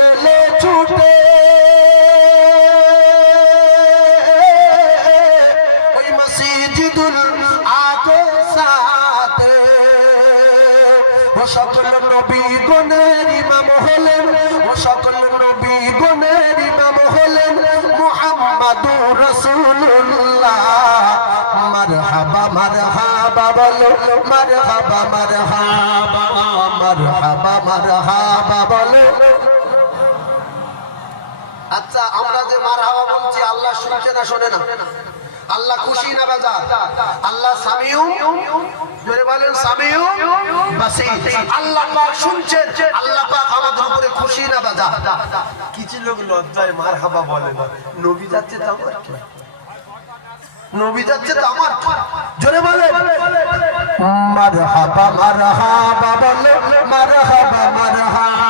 এলে ছুটে ওই মসজিদুল আকসাতে ও সকল নবীগণের ইমাম হলেন, ও সকল নবীগণের ইমাম হলেন মুহাম্মাদুর রাসূলুল্লাহ। মারহাবা মারহাবা বলো, মারহাবা মারহাবা, মারহাবা মারহাবা বলো। আচ্ছা, আমরা যে মারহাবা বলছি আল্লাহ শুনছে না শোনে না? আল্লাহ খুশি না বেজার? আল্লাহ সামিউ, জোরে বলেন সামিউ বাসীর। আল্লাহ পাক শুনছেন, আল্লাহ পাক আমাদের উপরে খুশি না বেজার? কিছু লোক লজ্জায় মারহাবা বলে না। নবী যাচ্ছে তো আমার কি, নবী যাচ্ছে তো আমার কি? জোরে বলেন মারহাবা মারহাবা বলে, মারহাবা মারহাবা।